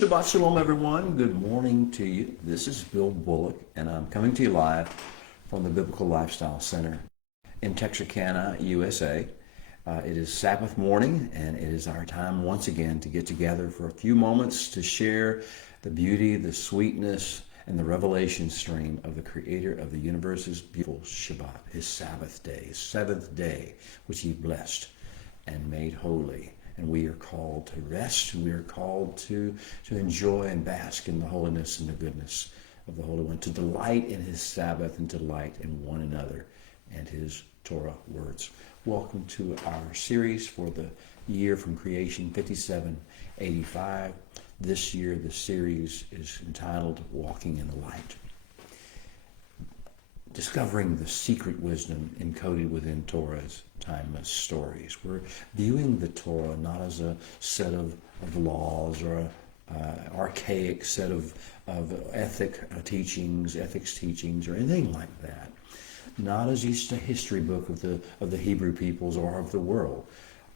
Shabbat Shalom, everyone. Good morning to you. This is Bill Bullock, and I'm coming to you live from the Biblical Lifestyle Center in Texarkana, USA. It is Sabbath morning, and it is our time once again to get together for a few moments to share the beauty, the sweetness, and the revelation stream of the Creator of the universe's beautiful Shabbat, His Sabbath day, His seventh day, which He blessed and made holy. And we are called to rest. We are called to enjoy and bask in the holiness and the goodness of the Holy One, to delight in His Sabbath and to delight in one another and His Torah words. Welcome to our series for the year from creation 5785. This year the series is entitled Walking in the Light. Discovering the secret wisdom encoded within Torah's timeless stories. We're viewing the Torah not as a set of laws or an archaic set of ethics teachings, or anything like that. Not as just a history book of the Hebrew peoples or of the world.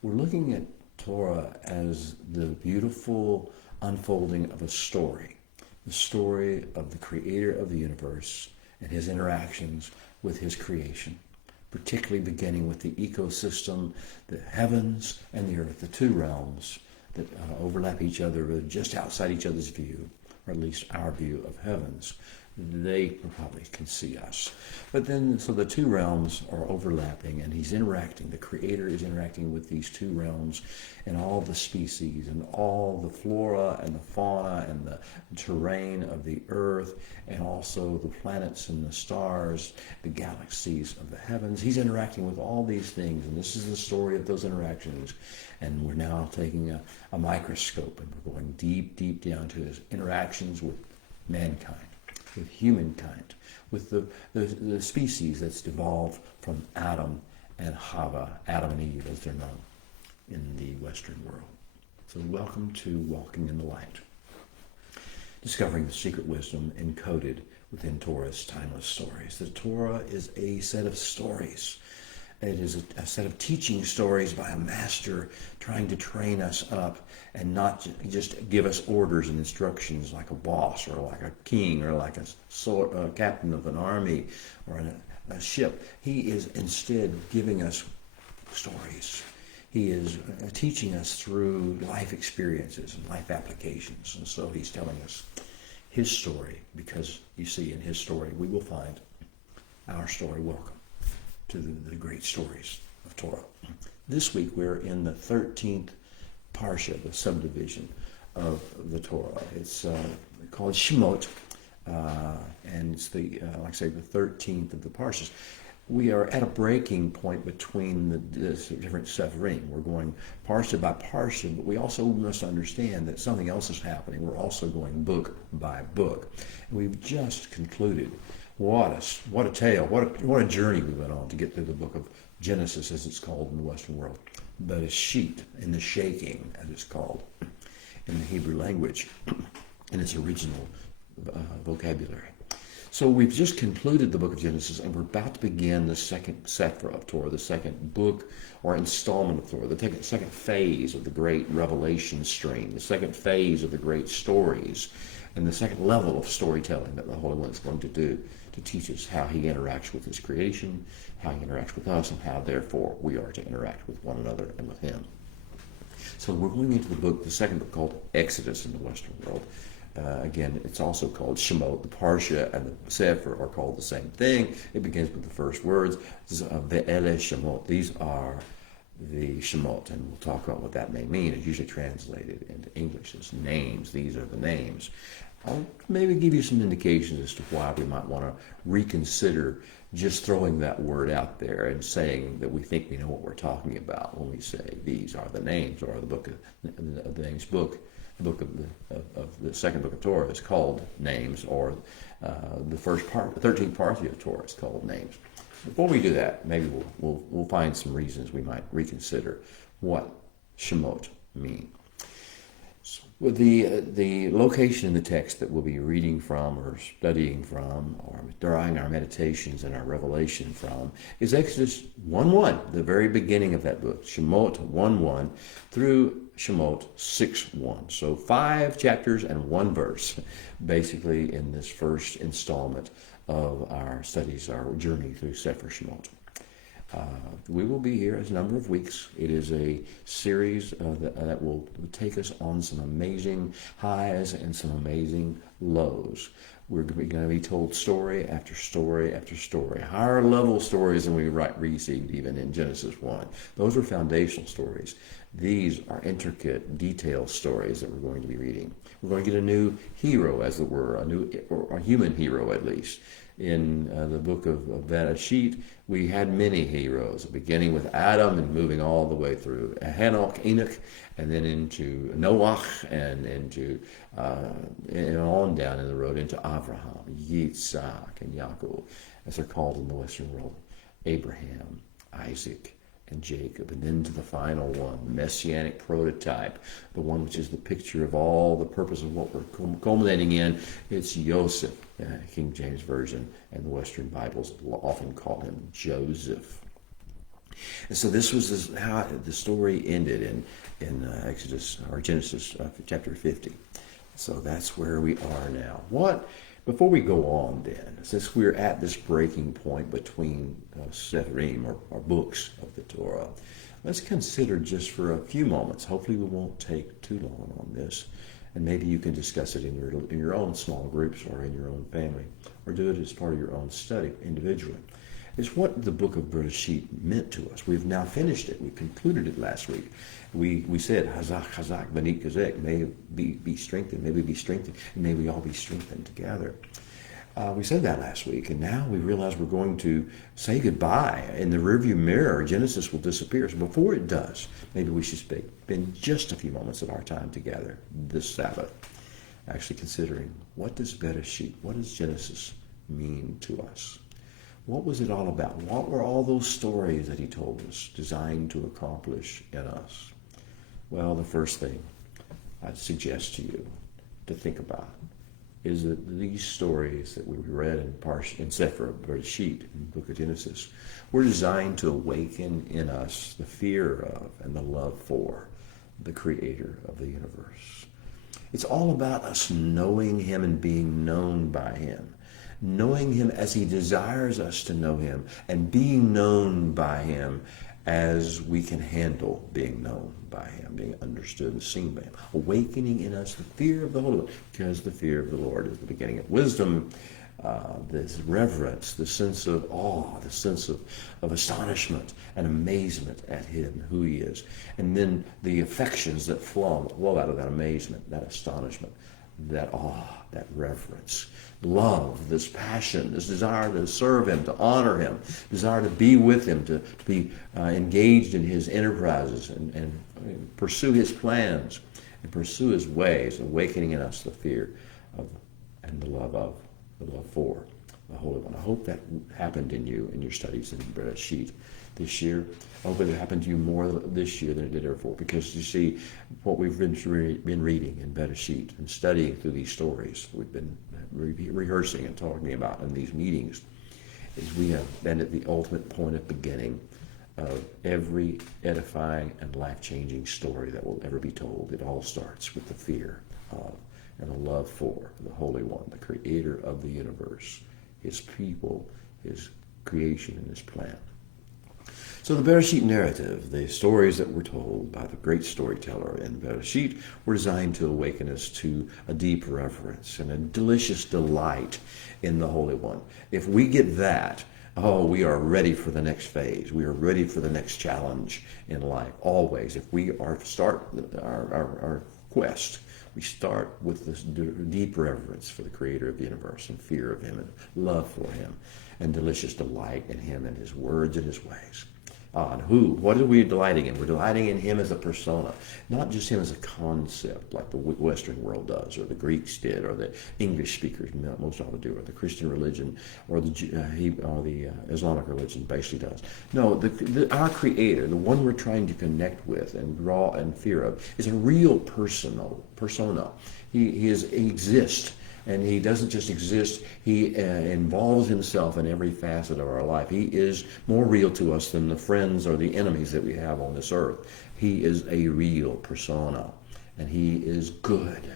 We're looking at Torah as the beautiful unfolding of a story. The story of the Creator of the universe and His interactions with His creation, particularly beginning with the ecosystem, the heavens and the earth, the two realms that overlap each other, just outside each other's view, or at least our view of heavens. They probably can see us. But then, so the two realms are overlapping, and He's interacting. The Creator is interacting with these two realms and all the species and all the flora and the fauna and the terrain of the earth, and also the planets and the stars, the galaxies of the heavens. He's interacting with all these things, and this is the story of those interactions. And we're now taking a microscope, and we're going deep, deep down to His interactions with mankind, with humankind, with the species that's evolved from Adam and Hava, Adam and Eve as they're known in the Western world. So welcome to Walking in the Light, discovering the secret wisdom encoded within Torah's timeless stories. The Torah is a set of stories. It is a set of teaching stories by a master trying to train us up and not just give us orders and instructions like a boss or like a king or like a captain of an army or a ship. He is instead giving us stories. He is teaching us through life experiences and life applications. And so He's telling us His story, because you see, in His story we will find our story. Welcome to the great stories of Torah. This week we're in the 13th parsha, the subdivision of the Torah. It's called Shemot, and it's the, like I say, the 13th of the parshas. We are at a breaking point between the different Sepharim. We're going parsha by parsha, but we also must understand that something else is happening. We're also going book by book. And we've just concluded. What a tale, what a journey we went on to get through the book of Genesis, as it's called in the Western world. But a sheet in the shaking, as it's called in the Hebrew language, in its original vocabulary. So we've just concluded the book of Genesis, and we're about to begin the second sefer of Torah, the second book or installment of Torah, the second phase of the great revelation stream, the second phase of the great stories, and the second level of storytelling that the Holy One is going to do to teach us how He interacts with His creation, how He interacts with us, and how, therefore, we are to interact with one another and with Him. So we're going into the second book called Exodus in the Western world. Again, it's also called Shemot. The Parsha and the Sefer are called the same thing. It begins with the first words, Ve'ele Shemot. These are the Shemot, and we'll talk about what that may mean. It's usually translated into English as names. These are the names. I'll maybe give you some indications as to why we might want to reconsider just throwing that word out there and saying that we think we know what we're talking about when we say these are the names, or the book of the names book. The book of the second book of Torah is called Names, or the 13th part of Torah is called Names. Before we do that, maybe we'll find some reasons we might reconsider what Shemot mean. So the location in the text that we'll be reading from or studying from or drawing our meditations and our revelation from is Exodus 1:1, the very beginning of that book, Shemot 1:1 through Shemot 6:1. So 5 chapters and 1 verse, basically, in this first installment of our studies, our journey through Sefer Shemot. We will be here as a number of weeks. It is a series that will take us on some amazing highs and some amazing lows. We're going to be told story after story after story, higher level stories than we received even in Genesis 1. Those are foundational stories. These are intricate, detailed stories that we're going to be reading. We're going to get a new hero, as it were, a human hero at least. In the book of Bereshit, we had many heroes, beginning with Adam and moving all the way through Enoch, and then into Noah, and into and on down in the road into Abraham, Yitzhak, and Yaakov, as they're called in the Western world, Abraham, Isaac, and Jacob, and then to the final one, messianic prototype, the one which is the picture of all the purpose of what we're culminating in. It's Joseph, King James Version, and the Western Bibles often call him Joseph. And so this was how the story ended in Exodus or Genesis chapter 50. So that's where we are now. Before we go on then, since we're at this breaking point between Sephrim or books of the Torah, let's consider just for a few moments, hopefully we won't take too long on this, and maybe you can discuss it in your own small groups or in your own family, or do it as part of your own study individually. It's what the book of Bereshit meant to us. We've now finished it. We concluded it last week. We said, Hazak, Benit Kazek, may be strengthened, may we be strengthened, and may we all be strengthened together. We said that last week, and now we realize we're going to say goodbye. In the rearview mirror, Genesis will disappear. So before it does, maybe we should spend just a few moments of our time together this Sabbath, actually considering what does Bereshit, what does Genesis mean to us? What was it all about? What were all those stories that he told us designed to accomplish in us? Well, the first thing I'd suggest to you to think about is that these stories that we read in Sefer Bereshit, in the book of Genesis, were designed to awaken in us the fear of and the love for the Creator of the universe. It's all about us knowing him and being known by him. Knowing him as he desires us to know him, and being known by him as we can handle being known by him, being understood and seen by him. Awakening in us the fear of the Holy One, because the fear of the Lord is the beginning of wisdom, this reverence, the sense of awe, the sense of astonishment and amazement at him, who he is. And then the affections that flow out of that amazement, that astonishment, that awe, that reverence, love, this passion, this desire to serve him, to honor him, desire to be with him, to be engaged in his enterprises and pursue his plans and pursue his ways, awakening in us the fear of and the love for the Holy One. I hope that happened in you in your studies in Bereshit this year. I hope it happened to you more this year than it did ever before, because you see what we've been reading in Bereshit and studying through these stories we've been rehearsing and talking about in these meetings is we have been at the ultimate point of beginning of every edifying and life-changing story that will ever be told. It all starts with the fear of and the love for the Holy One, the Creator of the universe, his people, his creation, and his plan. So the Bereshit narrative, the stories that were told by the great storyteller in Bereshit, were designed to awaken us to a deep reverence and a delicious delight in the Holy One. If we get that, we are ready for the next phase. We are ready for the next challenge in life, always. If we start our quest, we start with this deep reverence for the Creator of the universe and fear of him and love for him and delicious delight in him and his words and his ways. And what are we delighting in? We're delighting in him as a persona, not just him as a concept like the Western world does, or the Greeks did, or the English speakers most often do, or the Christian religion, or the Islamic religion basically does. No, our Creator, the one we're trying to connect with and draw and fear of, is a real persona. He exists And he doesn't just exist, he involves himself in every facet of our life. He is more real to us than the friends or the enemies that we have on this earth. He is a real persona, and he is good.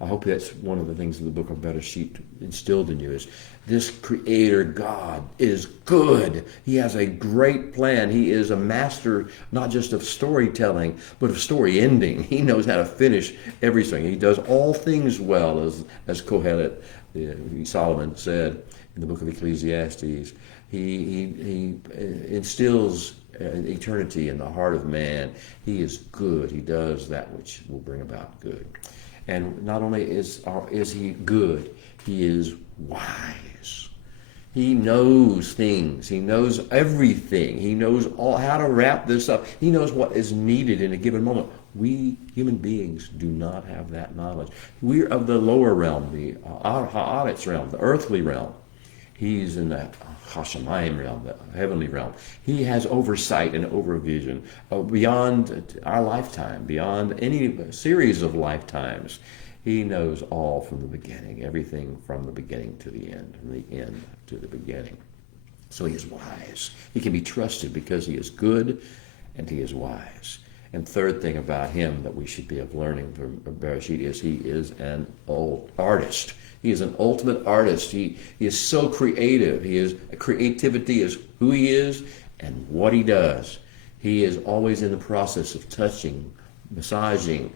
I hope that's one of the things in the book of Bereshit instilled in you is this creator God is good. He has a great plan. He is a master not just of storytelling, but of story ending. He knows how to finish everything. He does all things well, as Kohelet, Solomon, said in the book of Ecclesiastes. He instills eternity in the heart of man. He is good. He does that which will bring about good. And not only is he good, he is wise. He knows things. He knows everything. He knows how to wrap this up. He knows what is needed in a given moment. We human beings do not have that knowledge. We're of the lower realm, the Ha'aretz realm, the earthly realm. He's in that Hashemayim realm, the heavenly realm. He has oversight and overvision beyond our lifetime, beyond any series of lifetimes. He knows all from the beginning, everything from the beginning to the end, from the end to the beginning. So he is wise. He can be trusted because he is good and he is wise. And third thing about him that we should be of learning from Bereshit is he is an old artist. He is an ultimate artist. He is so creative. Creativity is who he is and what he does. He is always in the process of touching, massaging,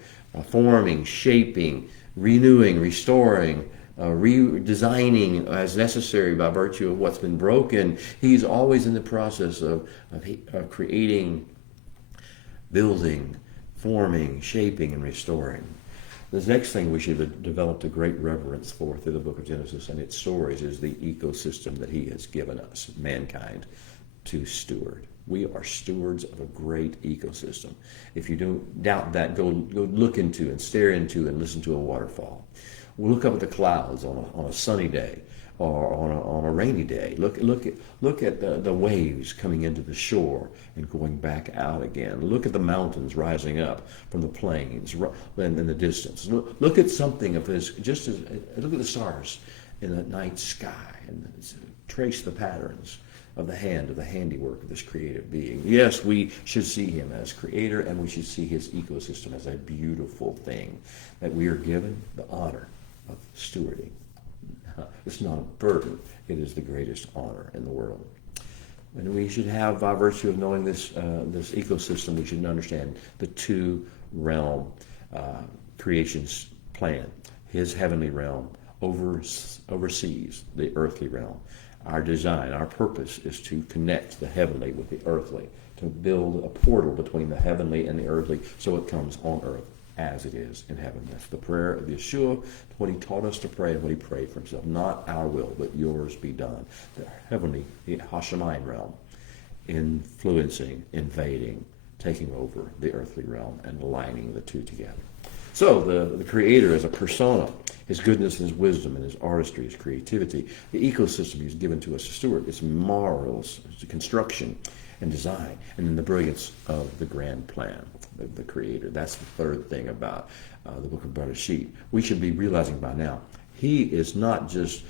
forming, shaping, renewing, restoring, redesigning as necessary by virtue of what's been broken. He's always in the process of creating, building, forming, shaping, and restoring. The next thing we should have developed a great reverence for through the book of Genesis and its stories is the ecosystem that he has given us, mankind, to steward. We are stewards of a great ecosystem. If you don't doubt that, go look into and stare into and listen to a waterfall. We'll look up at the clouds on a sunny day or on a rainy day. Look at the waves coming into the shore and going back out again. Look at the mountains rising up from the plains in the distance. Look at something of this. Look at the stars in the night sky and trace the patterns of the handiwork of this creative being. Yes, we should see him as creator, and we should see his ecosystem as a beautiful thing that we are given the honor of stewarding. It's not a burden. It is the greatest honor in the world. And we should have, by virtue of knowing this ecosystem, we should understand the two-realm creation's plan. His heavenly realm oversees the earthly realm. Our design, our purpose is to connect the heavenly with the earthly, to build a portal between the heavenly and the earthly so it comes on earth as it is in heaven. That's the prayer of Yeshua, what he taught us to pray and what he prayed for himself. Not our will, but yours be done. The heavenly, the Hashemayim realm, influencing, invading, taking over the earthly realm and aligning the two together. So the Creator is a persona. His goodness and his wisdom and his artistry, his creativity, the ecosystem he's given to us to steward, its morals, its construction and design, and then the brilliance of the grand plan of the Creator. That's the third thing about the book of Bereshit. We should be realizing by now, he is not just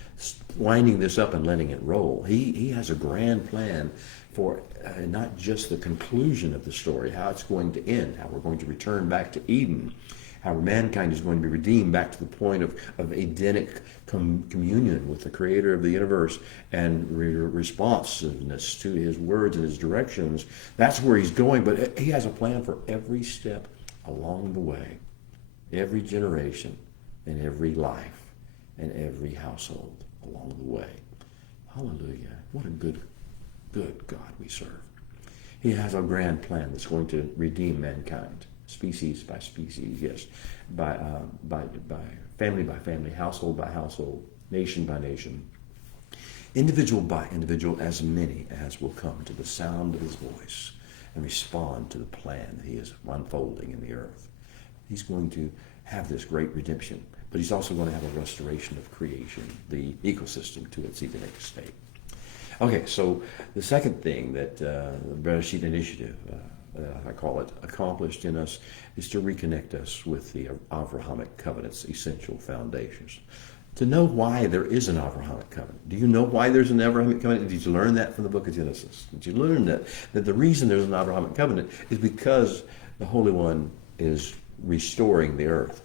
winding this up and letting it roll. He has a grand plan for not just the conclusion of the story, how it's going to end, how we're going to return back to Eden, how mankind is going to be redeemed back to the point of Edenic communion with the Creator of the universe and responsiveness to his words and his directions. That's where he's going, but he has a plan for every step along the way, every generation and every life and every household along the way. Hallelujah. What a good God we serve. He has a grand plan that's going to redeem mankind. Species by species, yes, by family, household by household, nation by nation, individual by individual, as many as will come to the sound of his voice and respond to the plan that he is unfolding in the earth. He's going to have this great redemption, but he's also going to have a restoration of creation, the ecosystem, to its Edenic state. Okay, so the second thing that the Bereshit Initiative, I call it, accomplished in us is to reconnect us with the Avrahamic covenant's essential foundations. to know why there is an Abrahamic covenant. Do you know why there's an Abrahamic covenant? Did you learn that from the book of Genesis? Did you learn that the reason there's an Abrahamic covenant is because the Holy One is restoring the earth?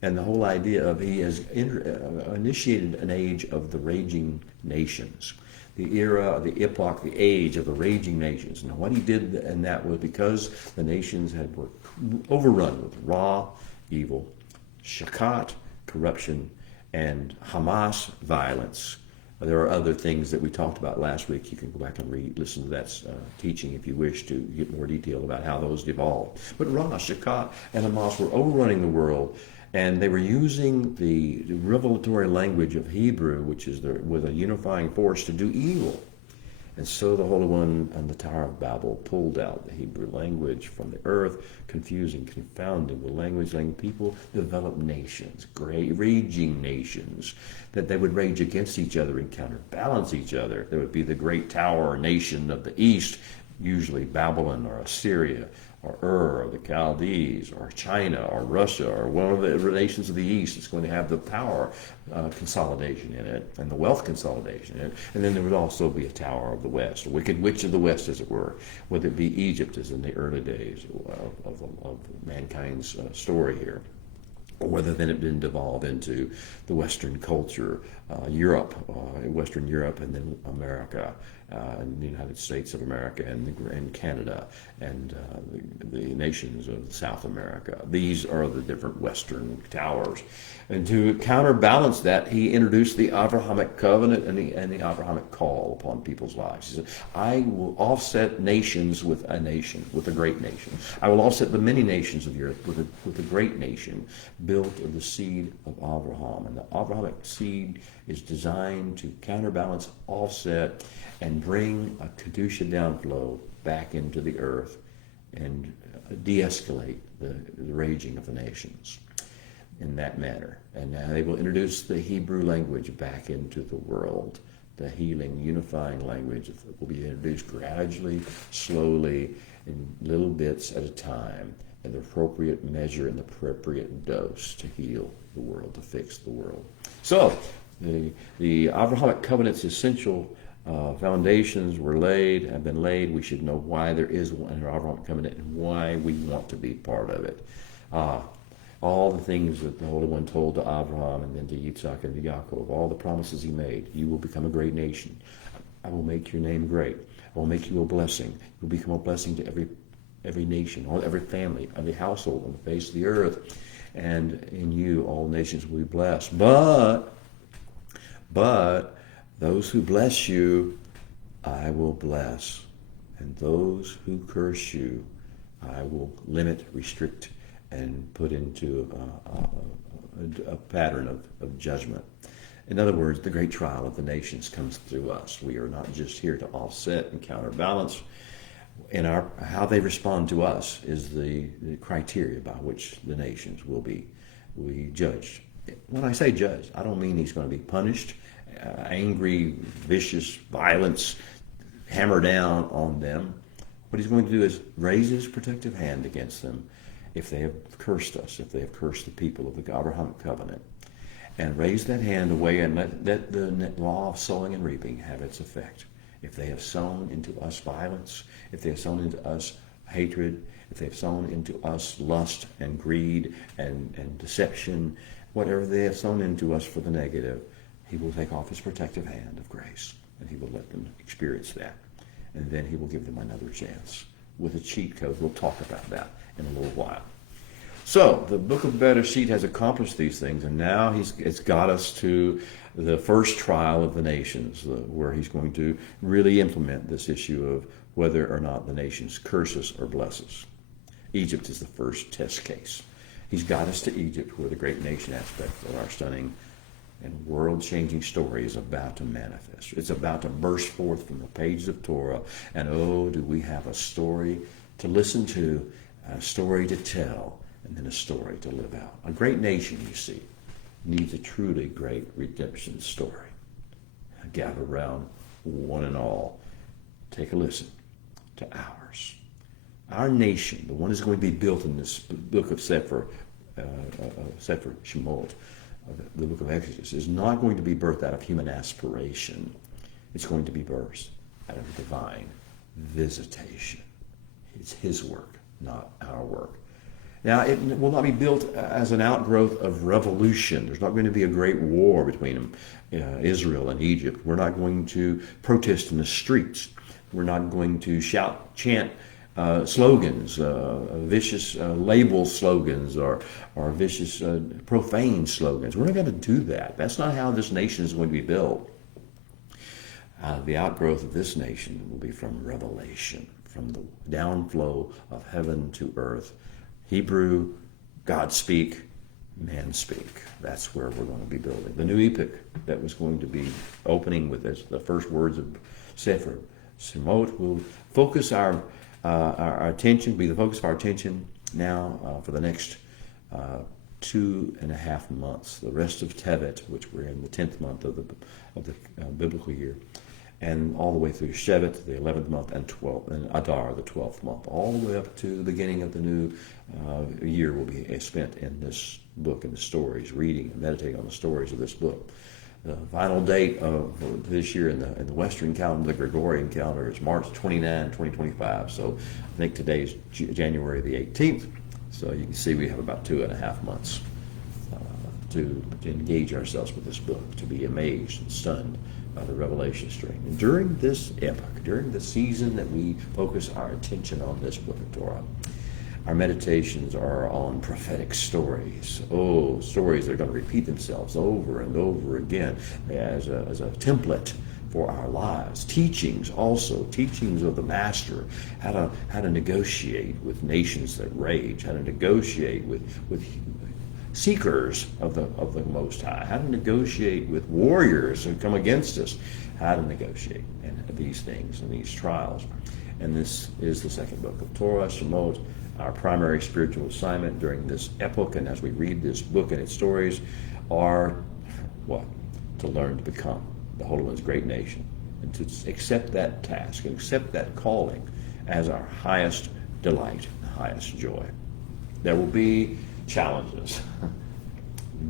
And the whole idea of he has initiated an age of the raging nations, the era, the epoch, the age of the raging nations. And what he did in that was because the nations were overrun with Ra, evil, Shakat, corruption, and Hamas, violence. There are other things that we talked about last week. You can go back and listen to that teaching if you wish to get more detail about how those evolved. But Ra, Shakat, and Hamas were overrunning the world, and they were using the revelatory language of Hebrew, which is with a unifying force to do evil. And so the Holy One on the Tower of Babel pulled out the Hebrew language from the earth, confusing, confounding the language, letting people develop nations, raging nations, that they would rage against each other and counterbalance each other. There would be the great tower nation of the east, usually Babylon or Assyria, or or the Chaldees, or China, or Russia, or one of the nations of the East is going to have the power consolidation in it, and the wealth consolidation in it. And then there would also be a tower of the West, a wicked witch of the West, as it were, whether it be Egypt, as in the early days of mankind's story here, or whether then it been devolved into the Western culture, Europe, Western Europe, and then America, and the United States of America, and Canada, and the nations of South America. These are the different Western towers. And to counterbalance that, he introduced the Abrahamic covenant and the Abrahamic call upon people's lives. He said, I will offset nations with a nation, with a great nation. I will offset the many nations of Europe with a great nation built of the seed of Abraham. And the Abrahamic seed is designed to counterbalance, offset, and bring a Kedusha downflow back into the earth and de-escalate the raging of the nations in that manner. And now they will introduce the Hebrew language back into the world. The healing, unifying language will be introduced gradually, slowly, in little bits at a time, in the appropriate measure and the appropriate dose to heal the world, to fix the world. So, the Abrahamic covenant's essential foundations have been laid. We should know why there is an Abrahamic covenant and why we want to be part of it. All the things that the Holy One told to Abraham and then to Yitzhak and to Yaakov, all the promises he made. You will become a great nation. I will make your name great. I will make you a blessing. You will become a blessing to every nation, or every family, every household on the face of the earth. And in you, all nations will be blessed. But those who bless you, I will bless. And those who curse you, I will limit, restrict, and put into a pattern of judgment. In other words, the great trial of the nations comes through us. We are not just here to offset and counterbalance. In how they respond to us is the criteria by which the nations will be judged. When I say judged, I don't mean he's going to be punished, angry, vicious, violence, hammer down on them. What he's going to do is raise his protective hand against them if they have cursed us, if they have cursed the people of the Abrahamic covenant, and raise that hand away and let the law of sowing and reaping have its effect. If they have sown into us violence, if they have sown into us hatred, if they have sown into us lust and greed and deception, whatever they have sown into us for the negative, he will take off his protective hand of grace, and he will let them experience that. And then he will give them another chance with a cheat code. We'll talk about that in a little while. So the book of Bereshit has accomplished these things, and now it's got us to the first trial of the nations, where he's going to really implement this issue of whether or not the nations curse us or bless us. Egypt is the first test case. He's got us to Egypt, where the great nation aspect of our stunning and world-changing story is about to manifest. It's about to burst forth from the pages of Torah, and oh, do we have a story to listen to, a story to tell, and then a story to live out. A great nation, you see, needs a truly great redemption story. Gather around, one and all. Take a listen to ours. Our nation, the one that's going to be built in this book of Sefer Shemot, the book of Exodus, is not going to be birthed out of human aspiration. It's going to be birthed out of divine visitation. It's his work, not our work. Now, it will not be built as an outgrowth of revolution. There's not going to be a great war between Israel and Egypt. We're not going to protest in the streets. We're not going to chant slogans, vicious label slogans, or vicious profane slogans. We're not going to do that. That's not how this nation is going to be built. The outgrowth of this nation will be from revelation, from the downflow of heaven to earth. Hebrew, God speak, man speak. That's where we're going to be building. The new epoch that was going to be opening with this, the first words of Sefer Shemot, will focus our attention, be the focus of our attention now for the next 2.5 months. The rest of Tevet, which we're in the 10th month of the biblical year, and all the way through Shevet, the 11th month, and Adar, the 12th month, all the way up to the beginning of the new year will be spent in this book and the stories, reading and meditating on the stories of this book. The final date of this year in the Western calendar, the Gregorian calendar, is March 29, 2025. So I think today is January the 18th. So you can see we have about 2.5 months to engage ourselves with this book, to be amazed and stunned by the revelation stream. And during this epoch, during the season that we focus our attention on this book of Torah, our meditations are on prophetic stories. Oh, stories that are going to repeat themselves over and over again as a template for our lives. Teachings also, teachings of the Master, how to negotiate with nations that rage, how to negotiate with seekers of the Most High, how to negotiate with warriors who come against us, how to negotiate and these things and these trials. And this is the second book of Torah, Shemot. Our primary spiritual assignment during this epoch, and as we read this book and its stories, are what? To learn to become the Holy One's great nation, and to accept that task and accept that calling as our highest delight, highest joy. There will be challenges.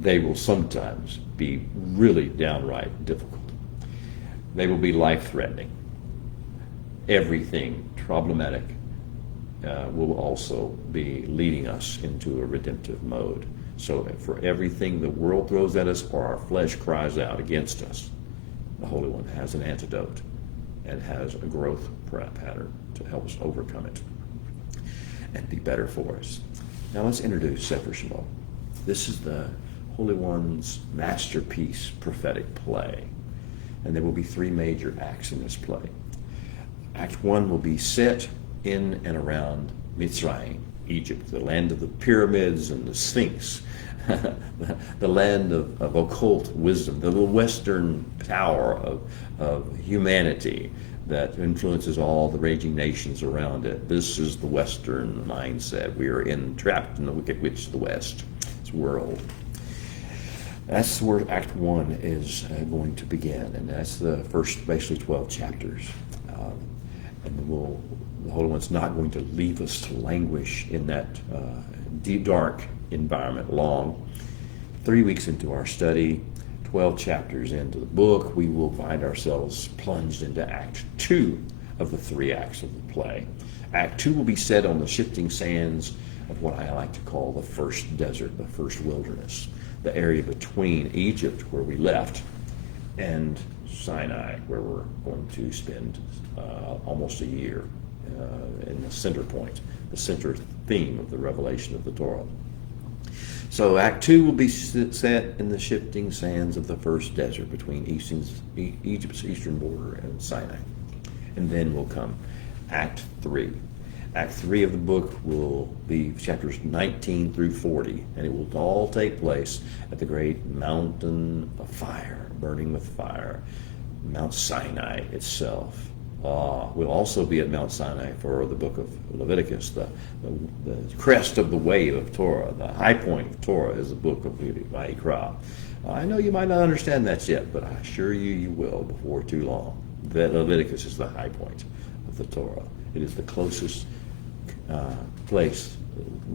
They will sometimes be really downright difficult. They will be life-threatening. Everything problematic will also be leading us into a redemptive mode. So for everything the world throws at us or our flesh cries out against us, the Holy One has an antidote and has a growth pattern to help us overcome it and be better for us. Now let's introduce Sefer Shemot. This is the Holy One's masterpiece prophetic play. And there will be 3 major acts in this play. Act 1 will be set in and around Mitzrayim, Egypt, the land of the pyramids and the Sphinx, the land of occult wisdom, the little Western power of humanity that influences all the raging nations around it. This is the Western mindset. We are trapped in the wicked witch of the West, this world. That's where Act 1 is going to begin, and that's the first, basically, 12 chapters. And the Holy One's not going to leave us to languish in that deep, dark environment long. 3 weeks into our study, 12 chapters into the book, we will find ourselves plunged into Act 2 of the 3 acts of the play. Act 2 will be set on the shifting sands of what I like to call the first desert, the first wilderness, the area between Egypt, where we left, and Sinai, where we're going to spend almost a year in the center point, the center theme of the revelation of the Torah. So Act 2 will be set in the shifting sands of the first desert between Egypt's eastern border and Sinai. And then will come Act 3. Act 3 of the book will be chapters 19 through 40, and it will all take place at the great mountain of fire, burning with fire, Mount Sinai itself. We'll also be at Mount Sinai for the book of Leviticus, the crest of the wave of Torah. The high point of Torah is the book of Vayikra. I know you might not understand that yet, but I assure you will before too long. That Leviticus is the high point of the Torah. It is the closest place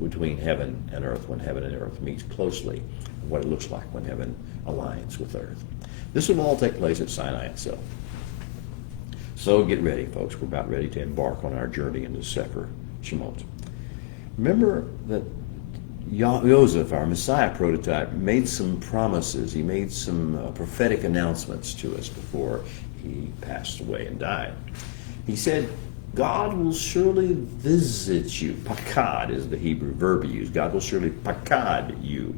between heaven and earth, when heaven and earth meet closely what it looks like when heaven aligns with earth. This will all take place at Sinai itself. So get ready, folks. We're about ready to embark on our journey into Sefer Shemot. Remember that Joseph, our Messiah prototype, made some promises. He made some prophetic announcements to us before he passed away and died. He said, God will surely visit you. Pakad is the Hebrew verb he used. God will surely pakad you.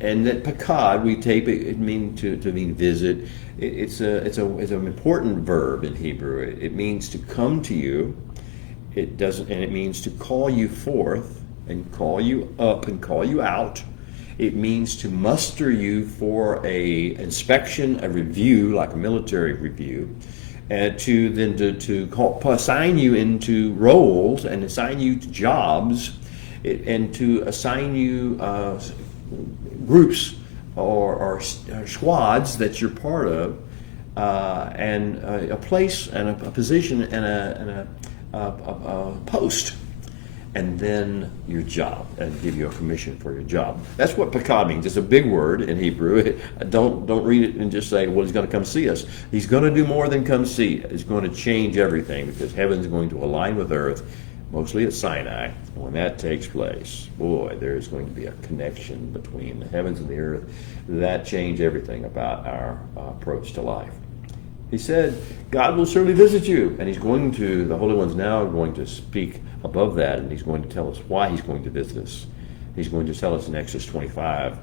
And that pakad, we take it mean to mean visit. It's an important verb in Hebrew. It means to come to you. And it means to call you forth and call you up and call you out. It means to muster you for a inspection, a review, like a military review, and to assign you into roles and assign you to jobs, and to assign you groups or squads that you're part of, and a place and a position and a post, and then your job, and give you a commission for your job. That's what pakad means. It's a big word in Hebrew. Don't read it and just say, well, he's going to come see us. He's going to do more than come see. He's going to change everything, because heaven's going to align with earth, mostly at Sinai. And when that takes place, boy, there is going to be a connection between the heavens and the earth. That changed everything about our approach to life. He said, God will surely visit you. And the Holy One's now going to speak above that, and he's going to tell us why he's going to visit us. He's going to tell us in Exodus 25,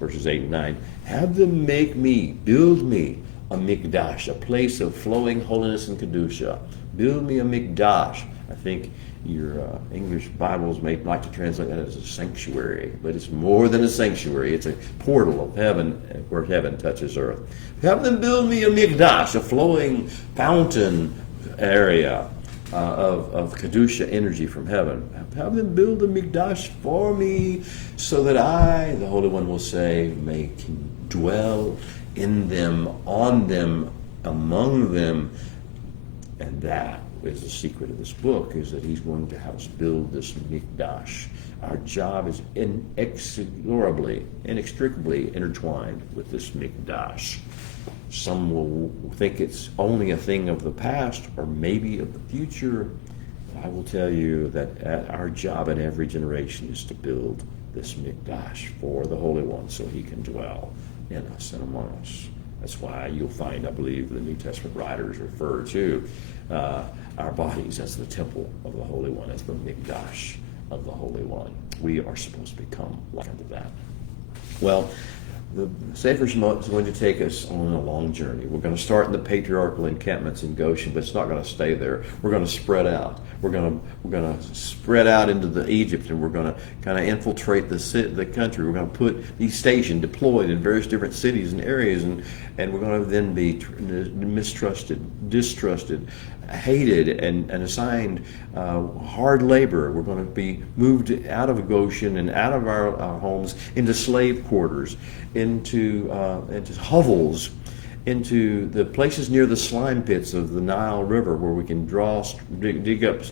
verses 8 and 9, have them build me a mikdash, a place of flowing holiness and kedusha. Build me a mikdash. I think your English Bibles may like to translate that as a sanctuary, but it's more than a sanctuary. It's a portal of heaven, where heaven touches earth. Have them build me a mikdash, a flowing fountain area of kedusha energy from heaven. Have them build a mikdash for me, so that I, the Holy One will say, may dwell in them, on them, among them. And that is the secret of this book, is that he's going to have us build this mikdash. Our job is inextricably intertwined with this mikdash. Some will think it's only a thing of the past, or maybe of the future. I will tell you that our job in every generation is to build this mikdash for the Holy One, so he can dwell in us and among us. That's why you'll find, I believe, the New Testament writers refer to our bodies as the temple of the Holy One, as the mikdash of the Holy One. We are supposed to become like unto that. Well, the Sefer Shemot is going to take us on a long journey. We're going to start in the patriarchal encampments in Goshen, but it's not going to stay there. We're going to spread out. We're going to spread out into Egypt, and we're going to kind of infiltrate the country. We're going to be stationed, deployed in various different cities and areas, and we're going to then be mistrusted, distrusted, hated, and assigned hard labor. We're going to be moved out of Goshen and out of our homes into slave quarters, into hovels, into the places near the slime pits of the Nile River, where we can dig up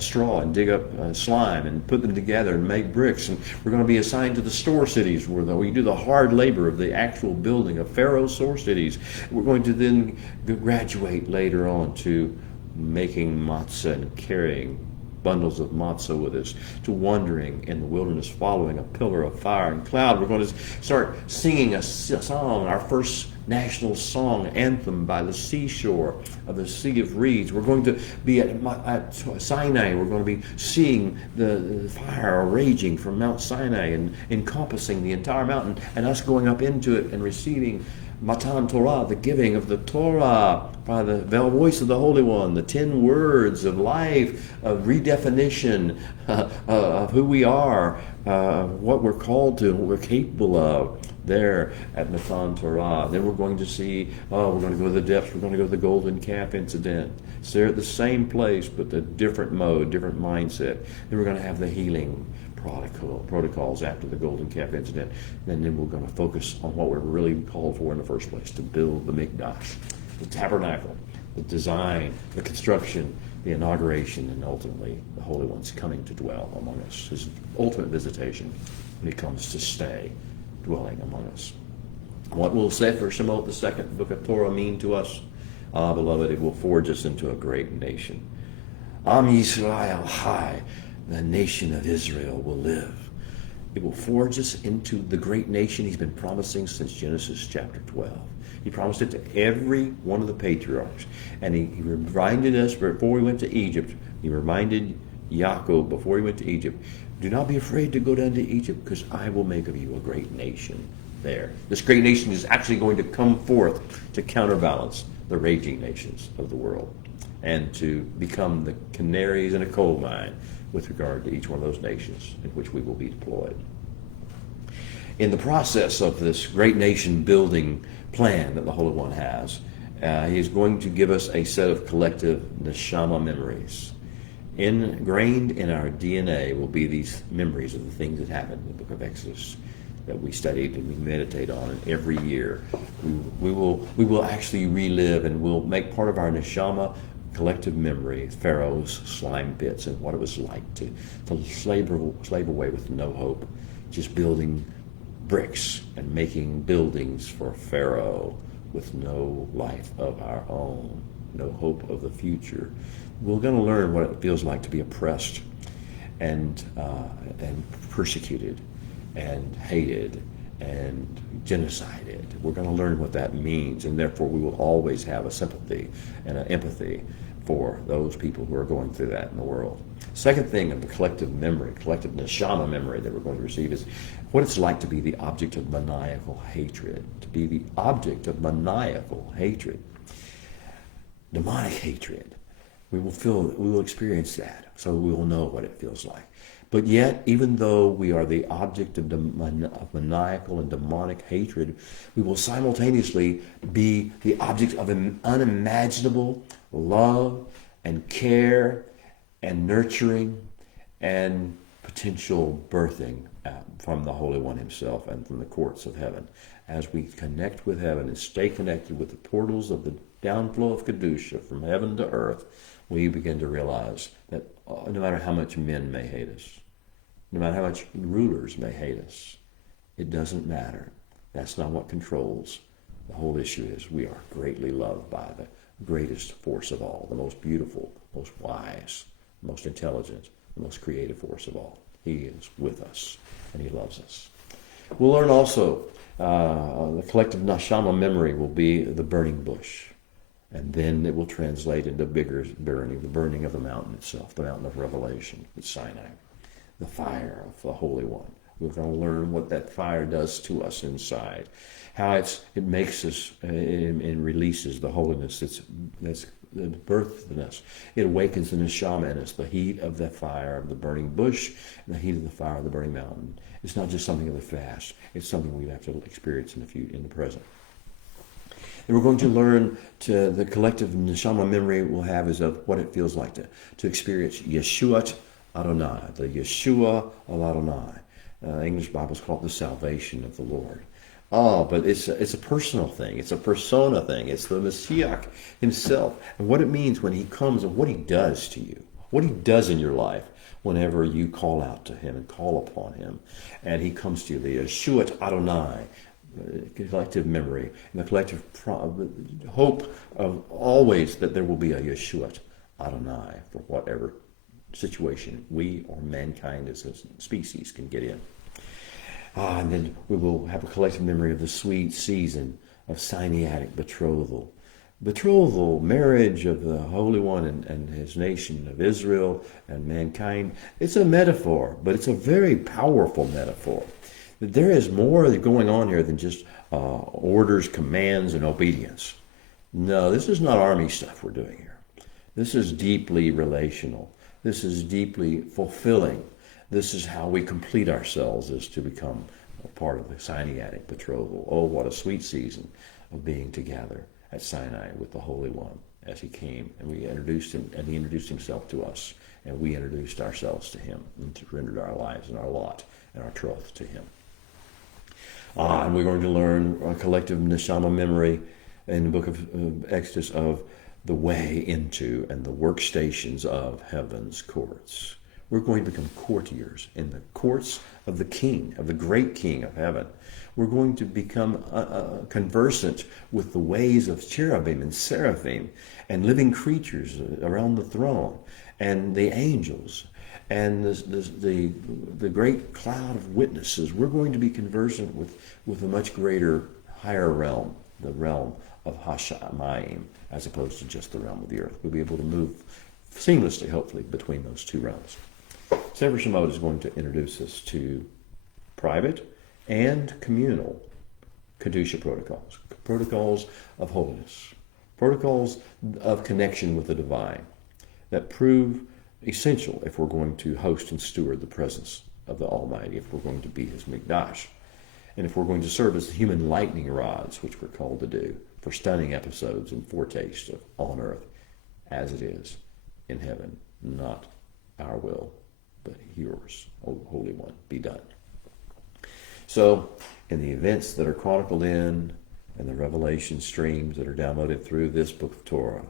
straw and dig up slime and put them together and make bricks. And we're going to be assigned to the store cities, where we do the hard labor of the actual building of Pharaoh's store cities. We're going to then graduate later on to making matzah and carrying bundles of matzah with us, to wandering in the wilderness following a pillar of fire and cloud. We're going to start singing a song, our first national song anthem, by the seashore of the Sea of Reeds. We're going to be at Sinai. We're going to be seeing the fire raging from Mount Sinai and encompassing the entire mountain, and us going up into it and receiving Matan Torah, the giving of the Torah by the voice of the Holy One, the 10 words of life, of redefinition of who we are, what we're called to, what we're capable of there at Matan Torah. Then we're going to see, we're going to go to the depths, we're going to go to the Golden Calf incident. It's there at the same place, but a different mode, different mindset. Then we're going to have the healing protocols after the Golden Calf incident. And then we're going to focus on what we're really called for in the first place, to build the mikdash, the tabernacle, the design, the construction, the inauguration, and ultimately the Holy One's coming to dwell among us, his ultimate visitation when he comes to stay dwelling among us. What will Sefer Shemot, the second book of Torah, mean to us? Ah, beloved, it will forge us into a great nation. Am Yisrael High, the nation of Israel will live. It will forge us into the great nation he's been promising since Genesis chapter 12. He promised it to every one of the patriarchs. And he reminded us before we went to Egypt, he reminded Yaakov before he went to Egypt, do not be afraid to go down to Egypt, because I will make of you a great nation there. This great nation is actually going to come forth to counterbalance the raging nations of the world and to become the canaries in a coal mine with regard to each one of those nations in which we will be deployed. In the process of this great nation building plan that the Holy One has, he is going to give us a set of collective neshama memories. Ingrained in our DNA will be these memories of the things that happened in the book of Exodus that we studied and we meditate on, and every year we will actually relive, and we'll make part of our neshama collective memory Pharaoh's slime pits and what it was like to slave away with no hope, just building bricks and making buildings for Pharaoh with no life of our own, no hope of the future. We're going to learn what it feels like to be oppressed and persecuted and hated and genocided. We're going to learn what that means, and therefore we will always have a sympathy and an empathy for those people who are going through that in the world. Second thing of the collective memory, collective neshama memory that we're going to receive is what it's like to be the object of maniacal hatred. To be the object of maniacal hatred. Demonic hatred. We will experience that, so we will know what it feels like. But yet, even though we are the object of maniacal and demonic hatred, we will simultaneously be the object of an unimaginable love and care and nurturing and potential birthing from the Holy One himself and from the courts of heaven. As we connect with heaven and stay connected with the portals of the downflow of Kedusha from heaven to earth, we begin to realize that no matter how much men may hate us, no matter how much rulers may hate us, it doesn't matter. That's not what controls. The whole issue is we are greatly loved by the greatest force of all, the most beautiful, most wise, most intelligent, the most creative force of all. He is with us, and he loves us. We'll learn also the collective neshama memory will be the burning bush. And then it will translate into bigger burning, the burning of the mountain itself, the mountain of Revelation at Sinai, the fire of the Holy One. We're going to learn what that fire does to us inside, how it makes us and releases the holiness that's the birthness. It awakens the neshama in us, the heat of the fire of the burning bush and the heat of the fire of the burning mountain. It's not just something of the past. It's something we have to experience in the present. And we're going to learn the collective neshama memory we'll have is of what it feels like to experience Yeshuat Adonai, the Yeshua of Adonai. English Bibles call it the salvation of the Lord. Oh, but it's a personal thing. It's a persona thing. It's the Messiah himself. And what it means when he comes and what he does to you, what he does in your life whenever you call out to him and call upon him. And he comes to you, the Yeshuat Adonai, collective memory, and the collective hope of always that there will be a Yeshuat Adonai for whatever situation we or mankind as a species can get in. And then we will have a collective memory of the sweet season of Sinaitic betrothal. Betrothal, marriage of the Holy One and his nation of Israel and mankind. It's a metaphor, but it's a very powerful metaphor. There is more going on here than just orders, commands, and obedience. No, this is not army stuff we're doing here. This is deeply relational. This is deeply fulfilling. This is how we complete ourselves, is to become a part of the Sinaitic betrothal. Oh, what a sweet season of being together at Sinai with the Holy One as he came, and we introduced him, and he introduced himself to us, and we introduced ourselves to him and surrendered our lives and our lot and our trust to him. And we're going to learn a collective neshama memory in the book of Exodus of the way into and the workstations of heaven's courts. We're going to become courtiers in the courts of the King, of the great King of heaven. We're going to become conversant with the ways of cherubim and seraphim and living creatures around the throne and the angels and the great cloud of witnesses. We're going to be conversant with a much greater, higher realm, the realm of Hashamayim, as opposed to just the realm of the earth. We'll be able to move seamlessly, hopefully, between those two realms. Sefer Shemot is going to introduce us to private and communal Kedusha protocols, protocols of holiness, protocols of connection with the divine that prove essential if we're going to host and steward the presence of the Almighty, if we're going to be His Mikdash, and if we're going to serve as human lightning rods, which we're called to do, for stunning episodes and foretastes of on earth as it is in heaven. Not our will, but yours, O Holy One, be done. So, in the events that are chronicled in and the revelation streams that are downloaded through this book of Torah,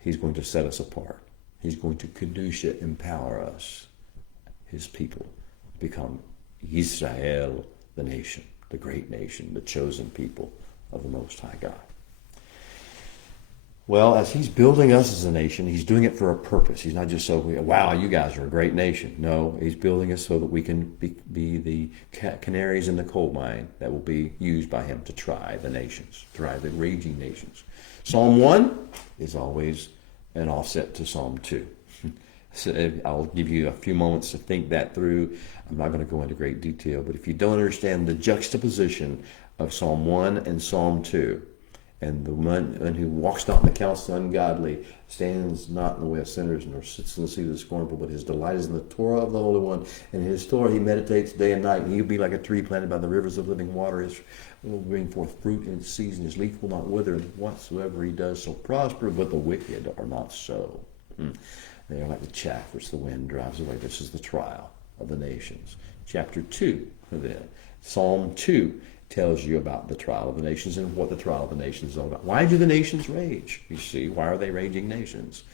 He's going to set us apart. He's going to Kedusha empower us, His people, become Yisrael, the nation, the great nation, the chosen people of the Most High God. Well, as He's building us as a nation, He's doing it for a purpose. He's not just so, wow, you guys are a great nation. No, He's building us so that we can be the canaries in the coal mine that will be used by Him to try the nations, try the raging nations. Psalm 1 is always an offset to Psalm 2. So I'll give you a few moments to think that through. I'm not going to go into great detail, but if you don't understand the juxtaposition of Psalm 1 and Psalm 2, and the one who walks not in the counsel of the ungodly, stands not in the way of sinners, nor sits in the seat of the scornful, but his delight is in the Torah of the Holy One. And in His Torah he meditates day and night. And he'll be like a tree planted by the rivers of living water. His will bring forth fruit in its season. His leaf will not wither, and whatsoever he does shall prosper. But the wicked are not so. They are like the chaff which the wind drives away. This is the trial of the nations. Chapter 2, then. Psalm 2 tells you about the trial of the nations and what the trial of the nations is all about. Why do the nations rage? You see, why are they raging nations?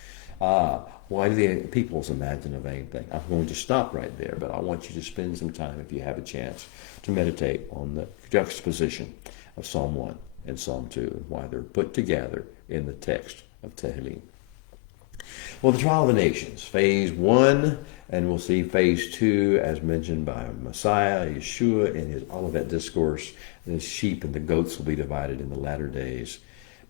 Why do the peoples imagine of anything? I'm going to stop right there, but I want you to spend some time, if you have a chance, to meditate on the juxtaposition of Psalm 1 and Psalm 2 and why they're put together in the text of Tehillim. Well, the trial of the nations, phase 1, and we'll see phase 2 as mentioned by Messiah, Yeshua, in His Olivet Discourse. The sheep and the goats will be divided in the latter days.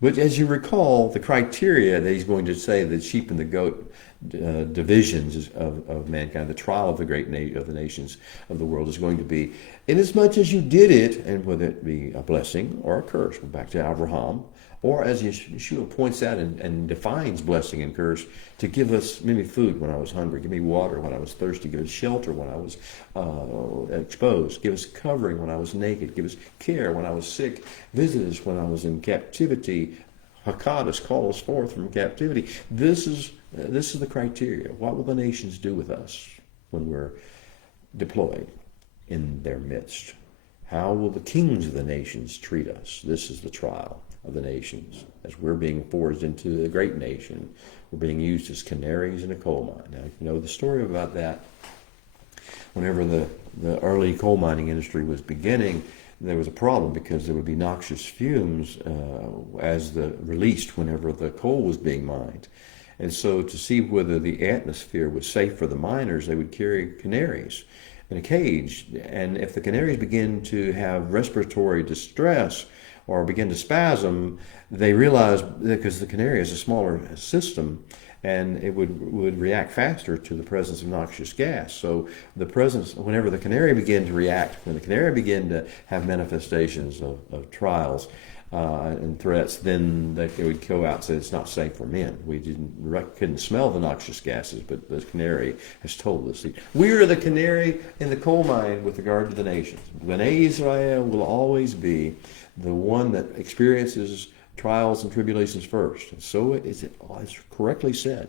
But as you recall, the criteria that He's going to say that sheep and the goat divisions of mankind, the trial of the great of the nations of the world is going to be, inasmuch as you did it, and whether it be a blessing or a curse, we're back to Abraham, or as Yeshua points out and defines blessing and curse, to give us maybe food when I was hungry, give me water when I was thirsty, give us shelter when I was exposed, give us covering when I was naked, give us care when I was sick, visit us when I was in captivity, Hakad us, call us forth from captivity. This is the criteria. What will the nations do with us when we're deployed in their midst? How will the kings of the nations treat us? This is the trial of the nations. As we're being forged into a great nation, we're being used as canaries in a coal mine. Now, you know the story about that. Whenever the early coal mining industry was beginning, there was a problem because there would be noxious fumes released whenever the coal was being mined. And so to see whether the atmosphere was safe for the miners, they would carry canaries in a cage. And if the canaries begin to have respiratory distress or begin to spasm, they realized, because the canary is a smaller system, and it would react faster to the presence of noxious gas. So the presence, whenever the canary began to react, when the canary began to have manifestations of trials and threats, then they would go out and say it's not safe for men. We couldn't smell the noxious gases, but the canary has told us. We are the canary in the coal mine with regard to the nations. Bnei Israel will always be the one that experiences trials and tribulations first. And so it's correctly said,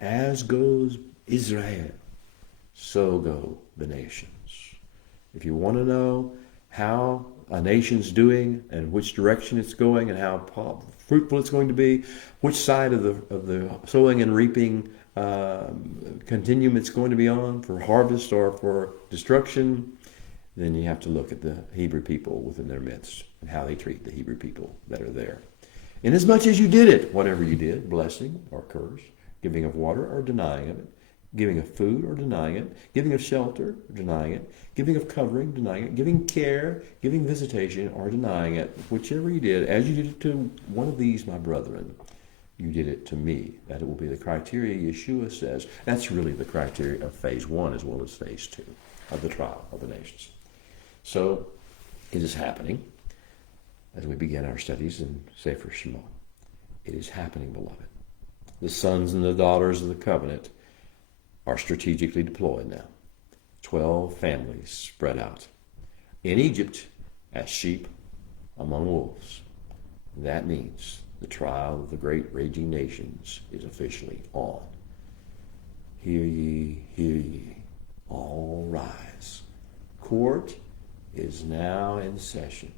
as goes Israel, so go the nations. If you want to know how a nation's doing and which direction it's going and how fruitful it's going to be, which side of the sowing and reaping continuum it's going to be on, for harvest or for destruction, then you have to look at the Hebrew people within their midst and how they treat the Hebrew people that are there. Inasmuch as you did it, whatever you did, blessing or curse, giving of water or denying of it, giving of food or denying it, giving of shelter or denying it, giving of covering, denying it, giving care, giving visitation or denying it, whichever you did, as you did it to one of these, my brethren, you did it to me. That it will be the criteria Yeshua says. That's really the criteria of phase 1 as well as phase 2 of the trial of the nations. So it is happening as we begin our studies in Sefer Shemot. It is happening, beloved. The sons and the daughters of the covenant are strategically deployed now. 12 families spread out in Egypt as sheep among wolves. That means the trial of the great raging nations is officially on. Hear ye, all rise. Court is now in session.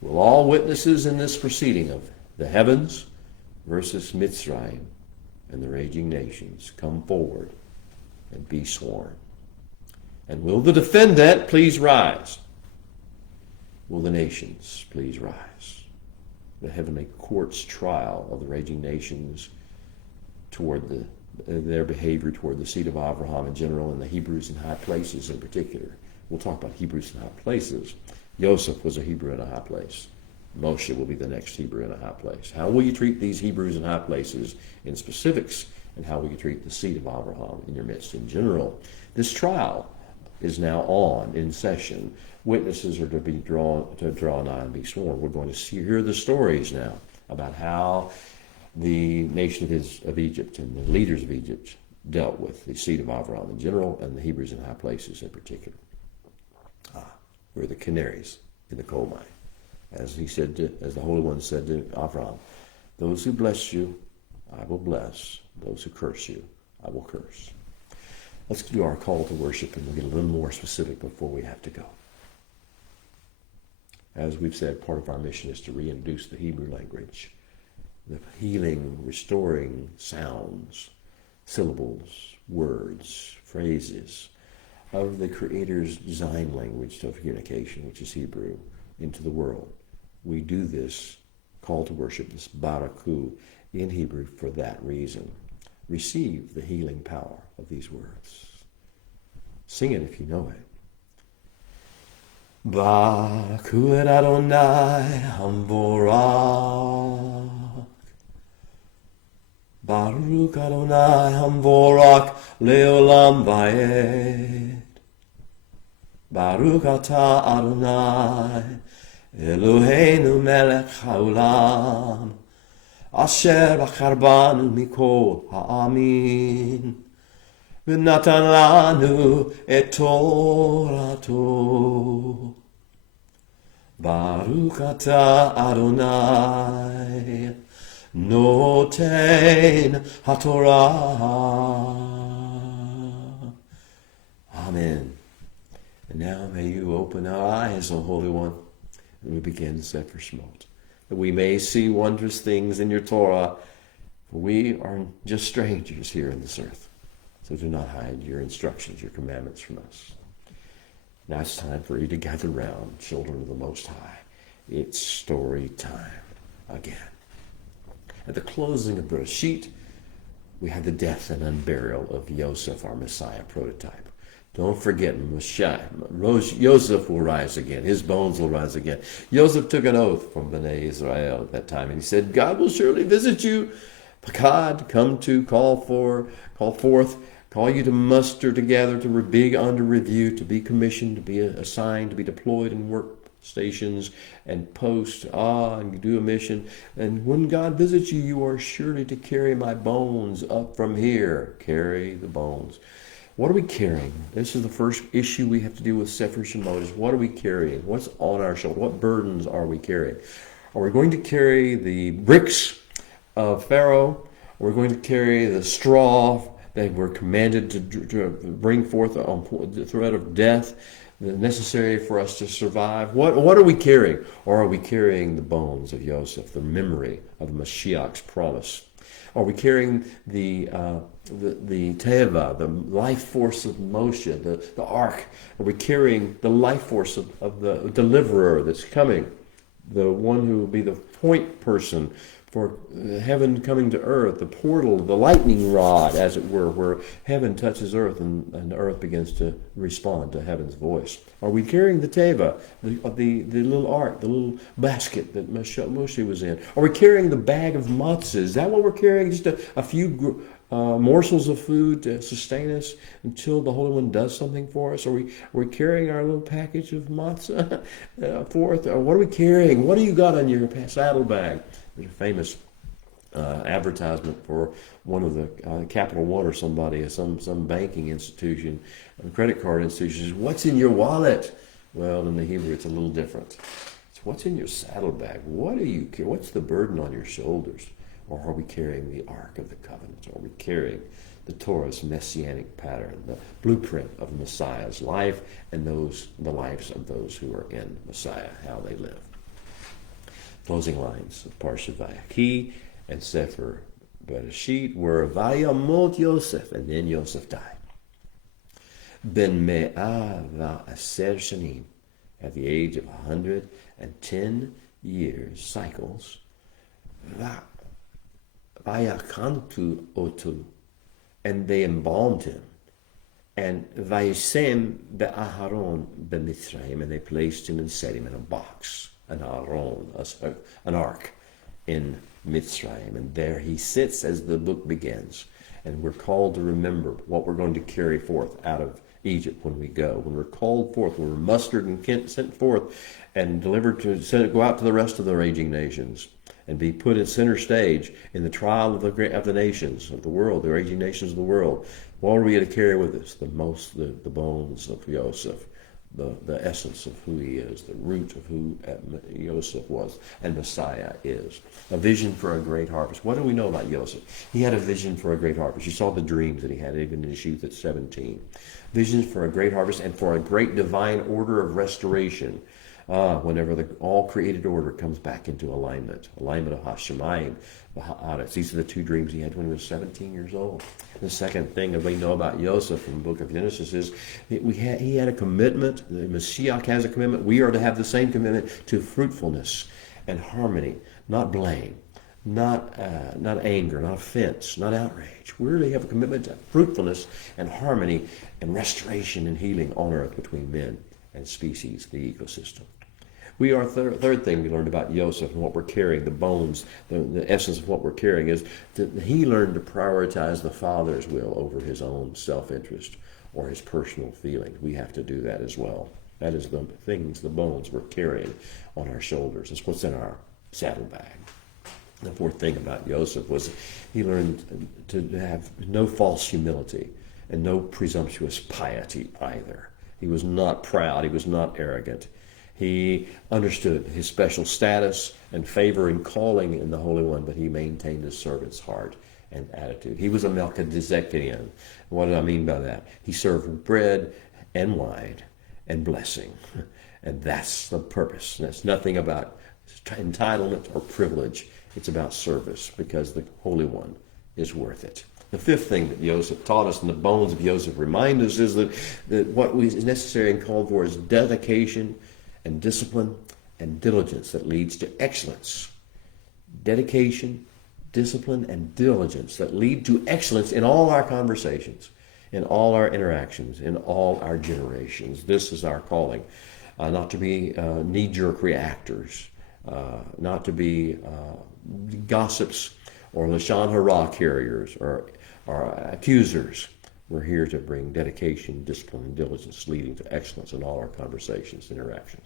Will all witnesses in this proceeding of the heavens versus Mitzrayim and the raging nations come forward and be sworn? And will the defendant please rise? Will the nations please rise? The heavenly court's trial of the raging nations toward their behavior toward the seed of Abraham in general, and the Hebrews in high places in particular. We'll talk about Hebrews in high places. Joseph was a Hebrew in a high place. Moshe will be the next Hebrew in a high place. How will you treat these Hebrews in high places in specifics, and how will you treat the seed of Abraham in your midst in general? This trial is now on, in session. Witnesses are to draw nigh and be sworn. We're going to hear the stories now about how the nation of Egypt and the leaders of Egypt dealt with the seed of Abraham in general and the Hebrews in high places in particular. We're the canaries in the coal mine. As the Holy One said to Abraham, those who bless you, I will bless. Those who curse you, I will curse. Let's do our call to worship, and we'll get a little more specific before we have to go. As we've said, part of our mission is to reintroduce the Hebrew language, the healing, restoring sounds, syllables, words, phrases of the Creator's design language of communication, which is Hebrew, into the world. We do this call to worship, this baraku, in Hebrew for that reason. Receive the healing power of these words. Sing it if you know it. Baraku et Adonai Hamvorak. Baruch Adonai Hamvorak Leolam Vayed. Baruch Ata Adonai Eloheinu Melech Haolam Asher Bachar Banu Mikol Ha'amin V'natan Lanu Et Torato. Baruch Ata Adonai Noten HaTorah. Amen. And now may you open our eyes, O Holy One, and we begin Sefer Shemot, that we may see wondrous things in your Torah, for we are just strangers here in this earth. So do not hide your instructions, your commandments from us. Now it's time for you to gather round, children of the Most High. It's story time again. At the closing of Bereshit, we had the death and unburial of Yosef, our Messiah prototype. Don't forget, Yosef will rise again. His bones will rise again. Yosef took an oath from Bnei Israel at that time, and he said, God will surely visit you. Pakad, come to call forth, call you to muster together, to be under review, to be commissioned, to be assigned, to be deployed in work stations and posts, and do a mission. And when God visits you, you are surely to carry my bones up from here. Carry the bones. What are we carrying? This is the first issue we have to do with Sefer Shemot, is what are we carrying? What's on our shoulder? What burdens are we carrying? Are we going to carry the bricks of Pharaoh? Are we going to carry the straw that we're commanded to bring forth on the threat of death, necessary for us to survive? What are we carrying? Or are we carrying the bones of Yosef, the memory of Mashiach's promise? Are we carrying the Teva, the life force of Moshe, the ark? Are we carrying the life force of the deliverer that's coming, the one who will be the point person for heaven coming to earth, the portal, the lightning rod, as it were, where heaven touches earth and earth begins to respond to heaven's voice? Are we carrying the teva, the little ark, the little basket that Moshe was in? Are we carrying the bag of matzah? Is that what we're carrying? Just a few morsels of food to sustain us until the Holy One does something for us? Are we carrying our little package of matzah forth? Or what are we carrying? What do you got on your saddlebag? There's a famous advertisement for one of the Capital One or somebody, some banking institution, a credit card institution. Says, what's in your wallet? Well, in the Hebrew, it's a little different. It's what's in your saddlebag. What do you carry? What's the burden on your shoulders? Or are we carrying the Ark of the Covenant? Are we carrying the Torah's messianic pattern, the blueprint of Messiah's life and the lives of those who are in Messiah, how they live? Closing lines of Parsha Vayechi and Sefer Bereshit were Vayamot Yosef, and then Yosef died. Ben Me'ah Va'aser Shanim, at the age of 110 years, cycles, Vayakantu Otu, and they embalmed him, and Vayisem Be'aharon B'Mitzrayim, and they placed him and set him in a box, an aron, an ark in Mitzrayim, and there he sits as the book begins. And we're called to remember what we're going to carry forth out of Egypt when we go. When we're called forth, when we're mustered and sent forth and delivered to go out to the rest of the raging nations and be put at center stage in the trial of the nations of the world, the raging nations of the world. What are we going to carry with us? The bones of Yosef, the essence of who he is, the root of who Yosef was and Messiah is. A vision for a great harvest. What do we know about Yosef? He had a vision for a great harvest. You saw the dreams that he had even in his youth at 17. Visions for a great harvest and for a great divine order of restoration. Whenever the all-created order comes back into alignment of Hashemayim, these are the two dreams he had when he was 17 years old. The second thing that we know about Yosef from the book of Genesis is he had a commitment. The Mashiach has a commitment. We are to have the same commitment to fruitfulness and harmony, not blame, not anger, not offense, not outrage. We're to have a commitment to fruitfulness and harmony and restoration and healing on earth between men and species, the ecosystem. We are third thing we learned about Yosef and what we're carrying, the bones, the essence of what we're carrying is that he learned to prioritize the Father's will over his own self-interest or his personal feelings. We have to do that as well. That is the things, the bones we're carrying on our shoulders. It's what's in our saddlebag. The fourth thing about Yosef was he learned to have no false humility and no presumptuous piety either. He was not proud. He was not arrogant. He understood his special status and favor and calling in the Holy One, but he maintained his servant's heart and attitude. He was a Melchizedekian. What do I mean by that? He served bread and wine and blessing. And that's the purpose. That's nothing about entitlement or privilege. It's about service because the Holy One is worth it. The fifth thing that Joseph taught us, and the bones of Joseph remind us, is that what is necessary and called for is dedication and discipline and diligence that leads to excellence. Dedication, discipline, and diligence that lead to excellence in all our conversations, in all our interactions, in all our generations. This is our calling. Not to be knee-jerk reactors, not to be gossips or Lashon Hara carriers or accusers. We're here to bring dedication, discipline, and diligence leading to excellence in all our conversations, interactions.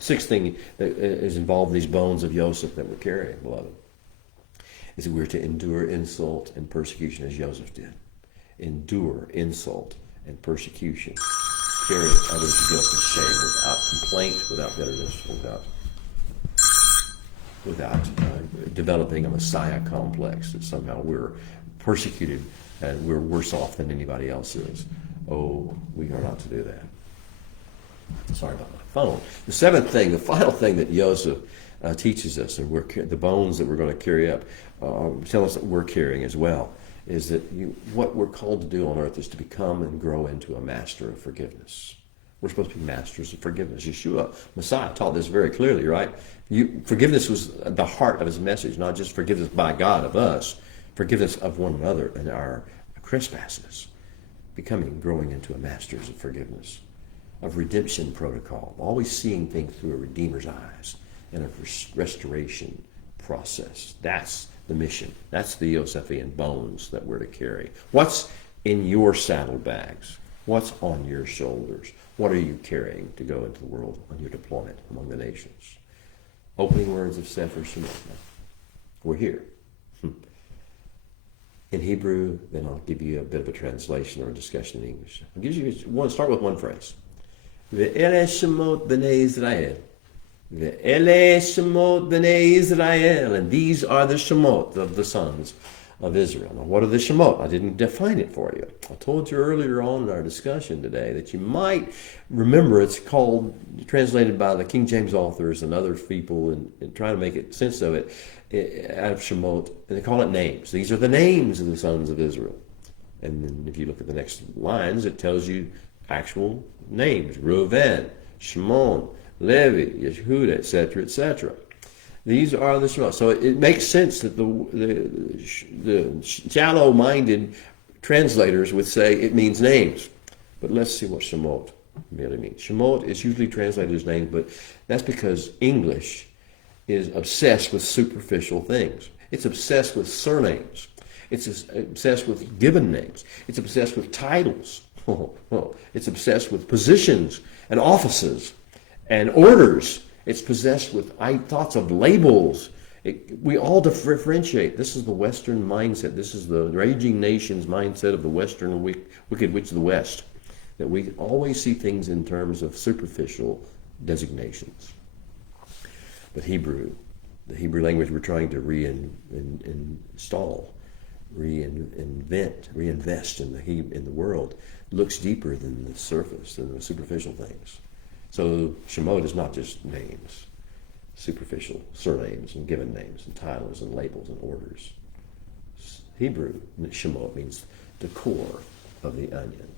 Sixth thing that is involved in these bones of Joseph that we're carrying, beloved, is that we're to endure insult and persecution as Joseph did. Endure insult and persecution, carrying others' guilt and shame without complaint, without bitterness, without developing a Messiah complex that somehow we're persecuted and we're worse off than anybody else is. Oh, we are not to do that. Sorry about my phone. The seventh thing, the final thing that Joseph teaches us, and the bones that we're going to carry up, tell us that we're carrying as well, is that what we're called to do on earth is to become and grow into a master of forgiveness. We're supposed to be masters of forgiveness. Yeshua, Messiah, taught this very clearly, right? Forgiveness was the heart of his message, not just forgiveness by God of us, forgiveness of one another and our trespasses. Growing into a masters of forgiveness, of redemption protocol, always seeing things through a Redeemer's eyes, and a restoration process. That's the mission. That's the Josephian bones that we're to carry. What's in your saddlebags? What's on your shoulders? What are you carrying to go into the world on your deployment among the nations? Opening words of Sefer Shemot. We're here. In Hebrew, then I'll give you a bit of a translation or a discussion in English. I'll give you start with one phrase. Ve'ele shemot b'nei Israel. Ve'ele shemot b'nei Israel. And these are the shemot of the sons of Israel. Now, what are the shemot? I didn't define it for you. I told you earlier on in our discussion today that you might remember it's called, translated by the King James authors and other people and trying to make it sense of it, out of Shemot, and they call it names. These are the names of the sons of Israel. And then if you look at the next lines, it tells you actual names. Reuven, Shimon, Levi, Yehuda, etc., etc. These are the Shemot. So it makes sense that the shallow-minded translators would say it means names. But let's see what Shemot really means. Shemot is usually translated as names, but that's because English is obsessed with superficial things. It's obsessed with surnames. It's obsessed with given names. It's obsessed with titles. It's obsessed with positions and offices and orders. It's possessed with thoughts of labels. We all differentiate. This is the Western mindset. This is the raging nation's mindset of the Western wicked witch of the West, that we always see things in terms of superficial designations. But the Hebrew language we're trying to reinvest in the world, looks deeper than the surface, than the superficial things. So Shemot is not just names, superficial surnames and given names and titles and labels and orders. Hebrew Shemot means the core of the onion.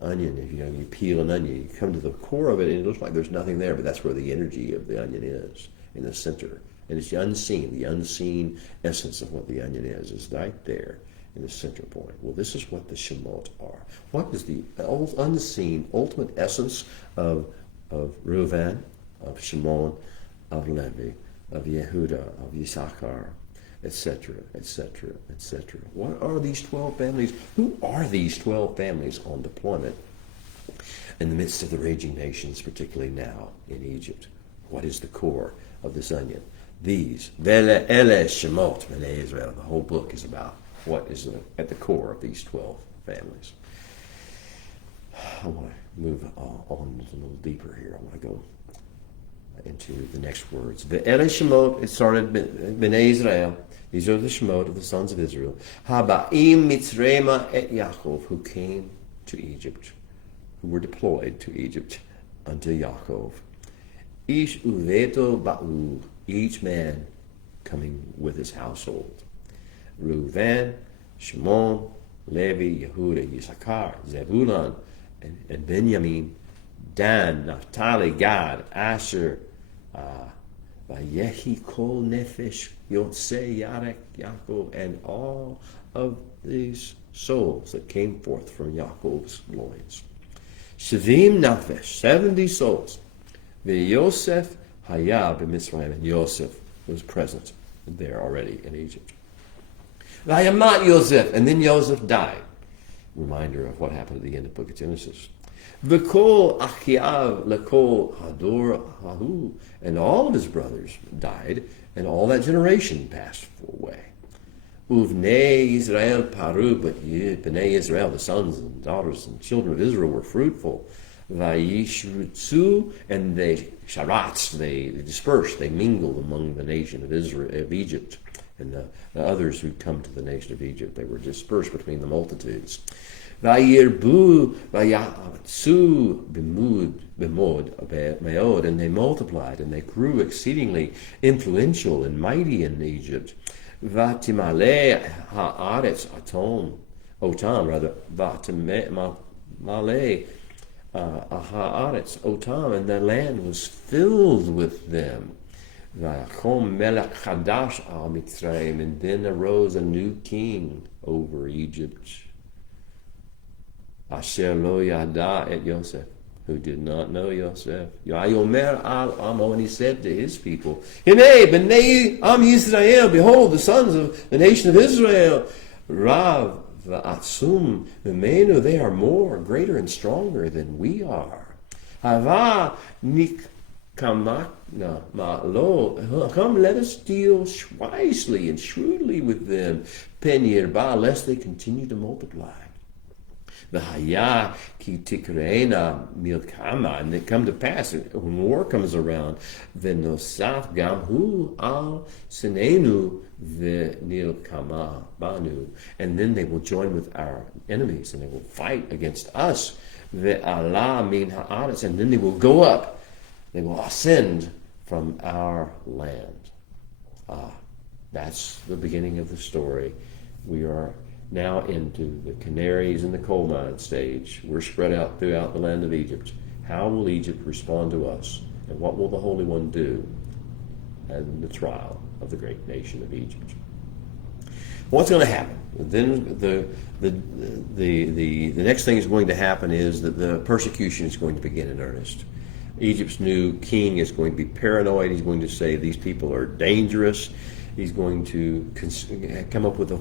Onion, if you peel an onion, you come to the core of it and it looks like there's nothing there, but that's where the energy of the onion is, in the center. And it's the unseen essence of what the onion is right there in the center point. Well, this is what the Shemot are. What is the unseen ultimate essence of Reuven, of Shimon, of Levi, of Yehuda, of Yisachar, etc., etc., etc. What are these 12 families? Who are these 12 families on deployment in the midst of the raging nations, particularly now in Egypt? What is the core of this onion? These, Vele Ele Shemot Bnei Israel. The whole book is about what is at the core of these 12 families. I want to move on a little deeper here. I want to go into the next words. Ve'ele Shemot, it started Bnei Israel. These are the Shemot of the sons of Israel. Haba'im Mitzrema et Yaakov, who came to Egypt, who were deployed to Egypt unto Yaakov. Ish uveto ba'u, each man coming with his household. Reuven, Shimon, Levi, Yehuda, Yisachar, Zebulun, and Benjamin, Dan, Naphtali, Gad, Asher, Vayehi Kol Nefesh, Yotzei, Yarek, Yaakov, and all of these souls that came forth from Yaakov's loins. Shavim Nafesh, 70 souls. Yosef Hayab in Mitzrayim, and Yosef was present there already in Egypt. Vayamat Yosef, and then Yosef died. Reminder of what happened at the end of the book of Genesis. V'kol Achiav lekol Hador Hahu, and all of his brothers died, and all that generation passed away. Uvnei Israel paru, but Bnei Israel, the sons and daughters and children of Israel, were fruitful. Vayishrutzu, and they sharatz, they dispersed, they mingled among the nation of Israel, of Egypt, and the others who come to the nation of Egypt. They were dispersed between the multitudes. Vayirbu vayatsu meod, and they multiplied and they grew exceedingly influential and mighty in Egypt. Vatimale haaretz otam rather vatimale haaretz otam, and the land was filled with them. Vayachom melech chadash al Mitzrayim, and then arose a new king over Egypt. Asher lo yada et Yosef, who did not know Yosef. Yayomer al Amo, and he said to his people, Hinei b'nei Am Yisrael, behold, the sons of the nation of Israel, Rav v'atzum v'meinu, they are more, greater and stronger than we are. Hava nikkamatna ma'lo, come, let us deal wisely and shrewdly with them, pen yirba, lest they continue to multiply. V'haya ki tikreina milkama, and it come to pass when war comes around, v'nosaf gam hu al sinenu v'nilkama banu, and then they will join with our enemies and they will fight against us. Ve'ala min ha'aretz, and then they will go up, they will ascend from our land. That's the beginning of the story. We are now into the canaries in the coal mine stage. We're spread out throughout the land of Egypt. How will Egypt respond to us? And what will the Holy One do in the trial of the great nation of Egypt? What's going to happen? Then the next thing is going to happen is that the persecution is going to begin in earnest. Egypt's new king is going to be paranoid. He's going to say these people are dangerous. He's going to come up with a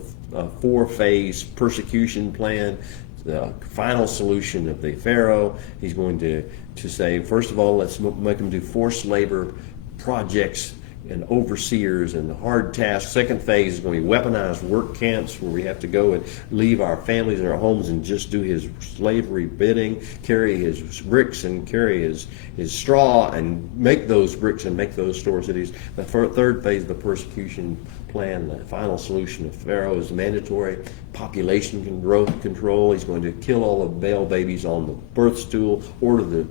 four-phase persecution plan, the final solution of the Pharaoh. He's going to say, first of all, let's make them do forced labor projects and overseers and hard tasks. Second phase is going to be weaponized work camps where we have to go and leave our families and our homes and just do his slavery bidding, carry his bricks and carry his straw and make those bricks and make those store cities. The third phase of the persecution plan, the final solution of Pharaoh, is mandatory population growth control. He's going to kill all the male babies on the birth stool, order the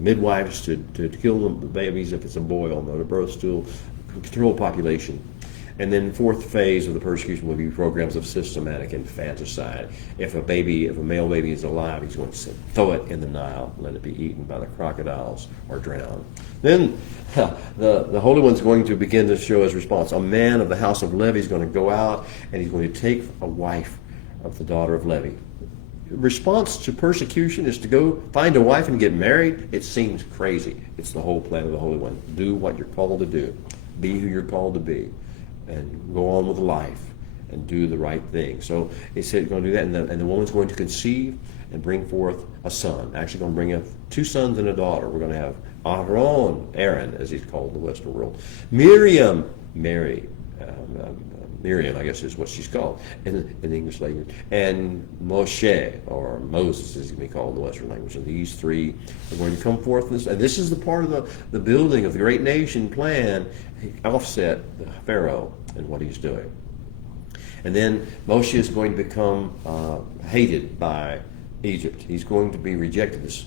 midwives to kill the babies if it's a boy on the birth stool, control population. And then fourth phase of the persecution will be programs of systematic infanticide. If a male baby is alive, he's going to throw it in the Nile, let it be eaten by the crocodiles or drowned. Then the Holy One's going to begin to show his response. A man of the house of Levi is going to go out and he's going to take a wife of the daughter of Levi. Response to persecution is to go find a wife and get married. It seems crazy. It's the whole plan of the Holy One. Do what you're called to do. Be who you're called to be. And go on with life and do the right thing. So he said he's going to do that, and the woman's going to conceive and bring forth a son. Actually going to bring up 2 sons and a daughter. We're going to have Aaron, as he's called in the Western world. Miriam, Miriam, I guess is what she's called in the English language. And Moshe, or Moses, as he may be called in the Western language. And these 3 are going to come forth. And this is the part of the building of the great nation plan, offset the Pharaoh and what he's doing. And then Moshe is going to become hated by Egypt. He's going to be rejected. This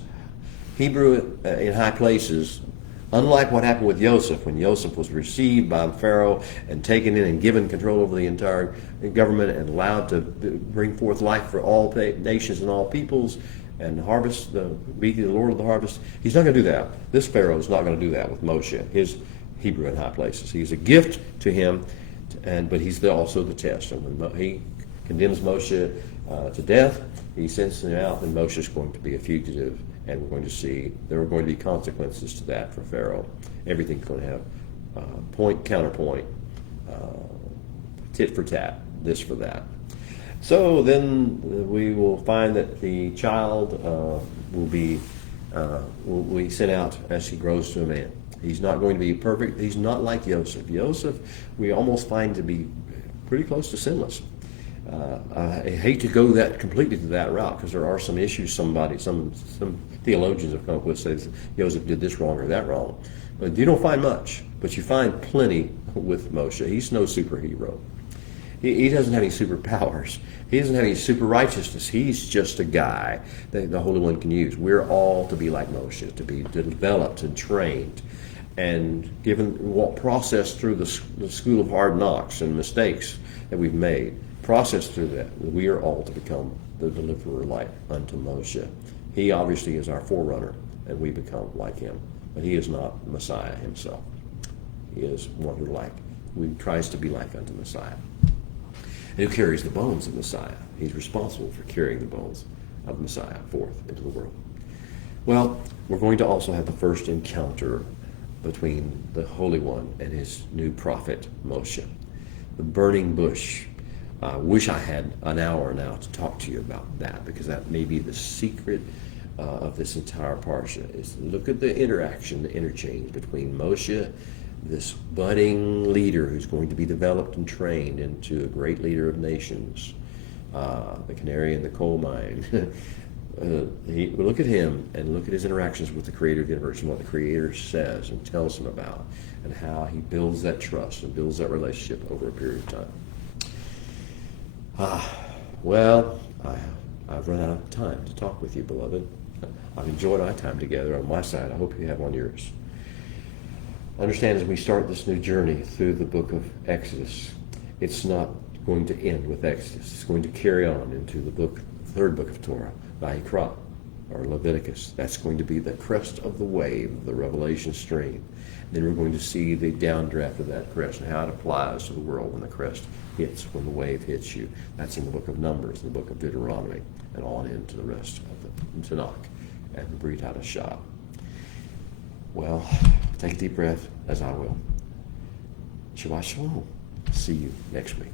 Hebrew in high places, unlike what happened with Joseph, when Joseph was received by Pharaoh and taken in and given control over the entire government and allowed to bring forth life for all nations and all peoples and harvest, be the Lord of the harvest. He's not going to do that. This Pharaoh is not going to do that with Moshe, his Hebrew in high places. He's a gift to him, but he's also the test. And when he condemns Moshe to death, he sends him out, and Moshe is going to be a fugitive. And we're going to see there are going to be consequences to that for Pharaoh. Everything's going to have point, counterpoint, tit for tat, this for that. So then we will find that the child will be sent out as he grows to a man. He's not going to be perfect. He's not like Joseph. Joseph, we almost find to be pretty close to sinless. I hate to go completely to that route because there are some issues. Some theologians have come up with says Joseph did this wrong or that wrong, but you don't find much. But you find plenty with Moshe. He's no superhero, He doesn't have any superpowers. He doesn't have any super righteousness. He's just a guy that the Holy One can use. We're all to be like Moshe, to be developed and trained and given what processed through the school of hard knocks and mistakes that we've made. Processed through that, we are all to become the deliverer like unto Moshe. He obviously is our forerunner, and we become like him. But he is not Messiah himself. He is one who tries to be like unto Messiah. And who carries the bones of Messiah. He's responsible for carrying the bones of Messiah forth into the world. Well, we're going to also have the first encounter between the Holy One and his new prophet, Moshe. The burning bush. I wish I had an hour now to talk to you about that, because that may be the secret of this entire parsha, is to look at the interaction, the interchange between Moshe, this budding leader who's going to be developed and trained into a great leader of nations, the canary in the coal mine. Look at him and look at his interactions with the Creator of the universe and what the Creator says and tells him about, and how he builds that trust and builds that relationship over a period of time. Well, I've run out of time to talk with you, beloved. I've enjoyed our time together on my side. I hope you have on yours. Understand, as we start this new journey through the book of Exodus, it's not going to end with Exodus. It's going to carry on into the third book of Torah, Vayikra, or Leviticus. That's going to be the crest of the wave of the Revelation stream. Then we're going to see the downdraft of that crest and how it applies to the world when the crest hits, when the wave hits you. That's in the book of Numbers, the book of Deuteronomy, and on into the rest of the Tanakh and the Brit Hadashah. Well, take a deep breath, as I will. Shabbat Shalom. See you next week.